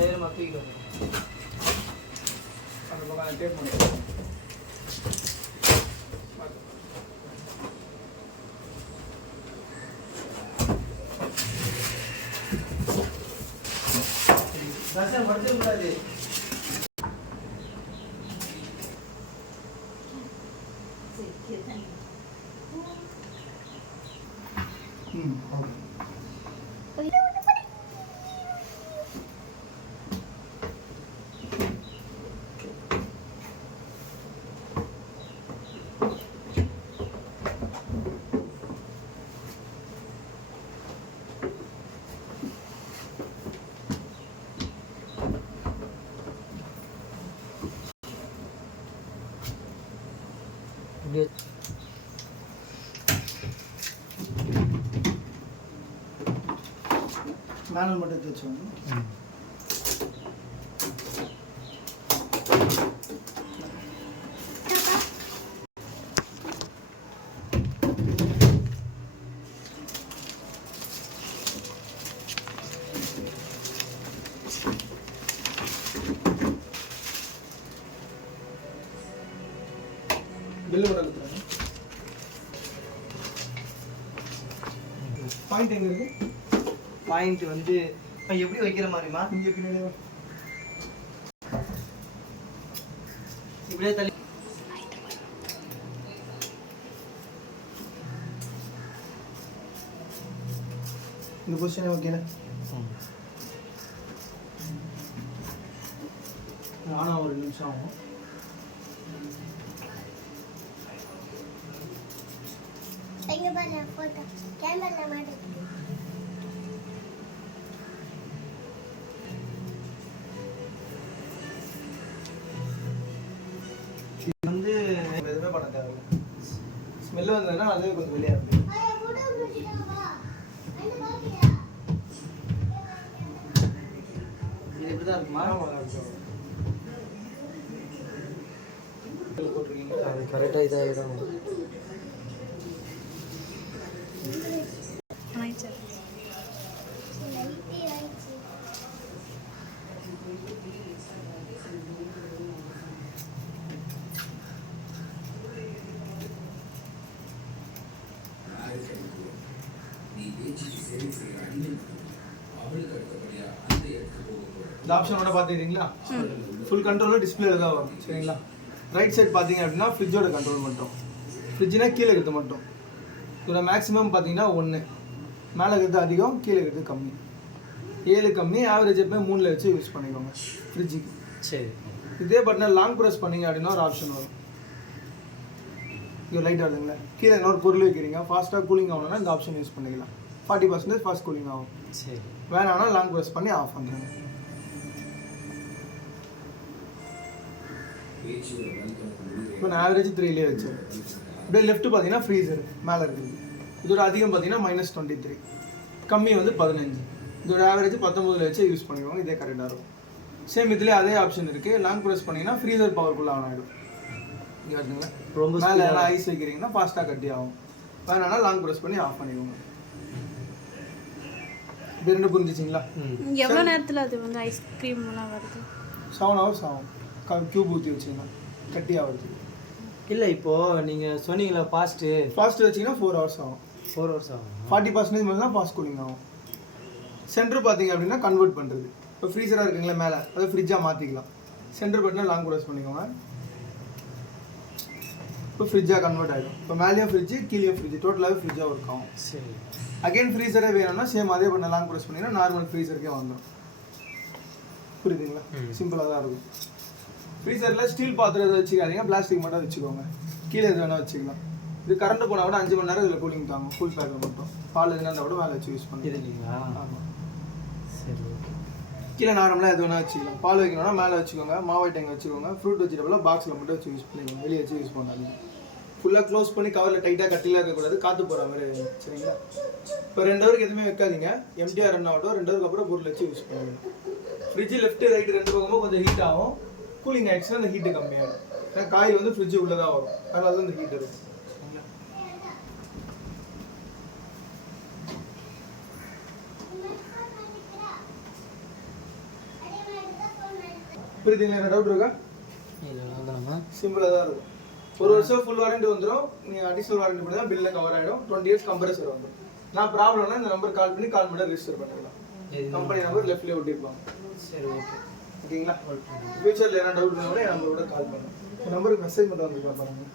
தைரியமாக தூக்கிட்டு வந்து அந்த பக்கம் டேப் பண்ணி தர்ஷன் படுத்து கூடாது. மேனுவல் மட்டும் வச்சுக்கோங்க. பில்லு கூட கொடுத்துருங்க. பாயிண்ட் எங்கே இருக்கு? பாயிண்ட் வந்து எப்படி வைக்கிற மாதிரிமா இங்கே பின்னாடி இப்படியே தள்ளி இந்த பொசிஷன் ஓகேண்ணா. ஆனால் ஒரு நிமிஷம் ஆகும். வந்து எதுவுமே பண்ண தேவையில்லை. ஸ்மெல்லு வந்ததுன்னா அதுவே கொஞ்சம் வெளியே இருக்கு. இது இப்படி தான் இருக்குமா? போட்டிருக்கீங்க அது கரெக்டாக இதாகிடும். இந்த ஆப்ஷனோட பார்த்துக்கிட்டீங்களா? ஃபுல் கண்ட்ரோலில் டிஸ்பிளேல தான் வரும். சரிங்களா? ரைட் சைட் பார்த்தீங்க அப்படின்னா ஃப்ரிட்ஜோட கண்ட்ரோல் மட்டும். ஃப்ரிட்ஜ்னா கீழே இருக்கிறது மட்டும். இதோட மேக்ஸிமம் பார்த்தீங்கன்னா 1, மேலே இருக்கிறது அதிகம், கீழே இருக்கிறது கம்மி. 7 கம்மி, ஆவரேஜ் எப்பவுமே 3ல் வச்சு யூஸ் பண்ணிக்கோங்க ஃப்ரிட்ஜுக்கு. சரி. இதே பட்டனை லாங் ப்ரெஸ் பண்ணிங்க அப்படின்னா ஒரு ஆப்ஷன் வரும். இது லைட் வருதுங்களா? கீழே இன்னொரு பொருள் வைக்கிறீங்க, ஃபாஸ்ட்டாக கூலிங் ஆகணும்னா இந்த ஆப்ஷன் யூஸ் பண்ணிக்கலாம். 40% ஃபாஸ்ட் கூலிங் ஆகும். சரி. வேணாம்னா லாங் ப்ரெஸ் பண்ணி ஆஃப் பண்ணுறேன். இப்போ நான் ஆவரேஜ் 3லேயே வச்சேன். அப்படியே லெஃப்ட் பார்த்தீங்கன்னா ஃப்ரீசர் மேலே இருக்குது. இதோட அதிகம் பார்த்தீங்கன்னா -23, கம்மி வந்து 15. இதோட ஆவரேஜ் 19ல் வச்சு யூஸ் பண்ணிக்கோங்க. இதே கரெக்டாக இருக்கும். சேம் இதுலேயே அதே ஆப்ஷன் இருக்குது. லாங் ப்ரெஸ் பண்ணிங்கன்னா ஃப்ரீசர் பவர்ஃபுல்லாக ஆன் ஆகிடும். இங்கே இருக்குங்களா? ரொம்ப மேலே எல்லாம் ஐஸ் வைக்கிறீங்கன்னா ஃபாஸ்ட்டாக கட்டி ஆகும். வேணான்னா லாங் ப்ரெஸ் பண்ணி ஆஃப் பண்ணிக்கோங்க. இது ரெண்டு புரிஞ்சிச்சிங்களா? எவ்வளோ நேரத்தில் அது வந்து ஐஸ்கிரீம்லாம் வருது? 7 hours ஆகும். க்யூப் ஊற்றி வச்சிங்கன்னா கட்டி ஆகுது. இல்லை இப்போது நீங்கள் சொன்னீங்களா ஃபாஸ்ட்டு வச்சிங்கன்னா 4 hours ஆகும். 4 hours ஆகும். 40% மேலே தான் ஃபாஸ்ட் கூலிங் ஆகும். சென்டர் பார்த்தீங்க அப்படின்னா கன்வெர்ட் பண்ணுறது. இப்போ ஃப்ரீசராக இருக்குங்களா மேலே, அதை ஃப்ரிட்ஜாக மாற்றிக்கலாம். சென்டர் பட்டினா லாங் ப்ரெஸ் பண்ணிக்கோங்க. இப்போ ஃப்ரிட்ஜாக கன்வெர்ட் ஆகிடும். இப்போ மேலேயும் ஃப்ரிட்ஜு, கீழேயும் ஃப்ரிட்ஜு, டோட்டலாகவே ஃப்ரிட்ஜாக ஒர்க் ஆகும். சரி. அகைன் ஃப்ரீசரே வேணும்னா சேம் அதே பண்ண லாங் ப்ரெஸ் பண்ணிங்கன்னா நார்மல் ஃப்ரீசருக்கே வந்துடும். புரியுதுங்களா? சிம்பிளாக தான் இருக்கும். ஃப்ரீசரில் ஸ்டீல் பாத்திரம் எதை வச்சுக்காதீங்க, பிளாஸ்டிக் மட்டும் வச்சுக்கோங்க. கீழே எது வேணால் வச்சுக்கலாம். இது கரண்ட் போனால் கூட 5 மணி நேரம் இதில் கூலிங் தாங்கும். ஃபுல் பேக்கில் மட்டும். பால் எதுனா இருந்தால் கூட மேலே வச்சு யூஸ் பண்ணிக்கலாம். ஆமாம். சரி. கீழே நார்மலாக எது வேணால் வச்சுக்கலாம். பால் வைக்கணும்னா மேலே வச்சுக்கோங்க. மாவு ஐட்டங்க வச்சுக்கோங்க. ஃப்ரூட் வெஜிடபிளாக பாக்ஸில் மட்டும் வச்சு யூஸ் பண்ணிக்கோங்க. வெளியே வச்சு யூஸ் பண்ணாதீங்க. ஃபுல்லாக க்ளோஸ் பண்ணி கவரில் டைட்டாக கட்டிலாம் இருக்கக்கூடாது. காற்று போகிற மாதிரி வேணும். சரிங்களா? இப்போ 2 ஹவருக்கு எதுவுமே வைக்காதீங்க. எம்டிஆர் ரன் ஆகட்டும். 2 ஹவருக்கு அப்புறம் பொருள் வச்சு யூஸ் பண்ணுவீங்க. ஃப்ரிட்ஜு லெஃப்ட்டு ரைட்டு 2 பக்கமும் கொஞ்சம் ஹீட் ஆகும். கூலிங் ஆகிடுச்சுன்னா அந்த ஹீட்டு கம்மியாகிடும். ஏன்னா காயில் வந்து ஃப்ரிட்ஜு உள்ளே தான் வரும். அதனால தான் இந்த ஹீட் இருக்கும். புரியுதுங்களா? என்ன டவுட் இருக்கா? இல்லை வாங்கலாமா? சிம்பிளாக தான் இருக்கும். 1 வருஷம் ஃபுல் வாரண்டி வந்துடும். நீங்கள் அடிஷனல் வாரண்டி பண்ணி தான் பில்லில் கவர் ஆகிடும். 20 years கம்ப்ரஸர் வந்துடும். நான் ப்ராப்ளம்னா இந்த நம்பர் கால் பண்ணி ரெஜிஸ்டர் பண்ணிக்கலாம். கம்பெனி நம்பர் லெஃப்ட்லேயே ஒட்டிருப்பாங்க. சரி ஓகே. ஓகேங்களா? ஃபியூச்சரில் என்ன டவுட் இருந்தாலும் என் நம்பரோட கால் பண்ணுங்க. நம்பருக்கு மெசேஜ் மட்டும் வந்துருக்கா பாருங்க.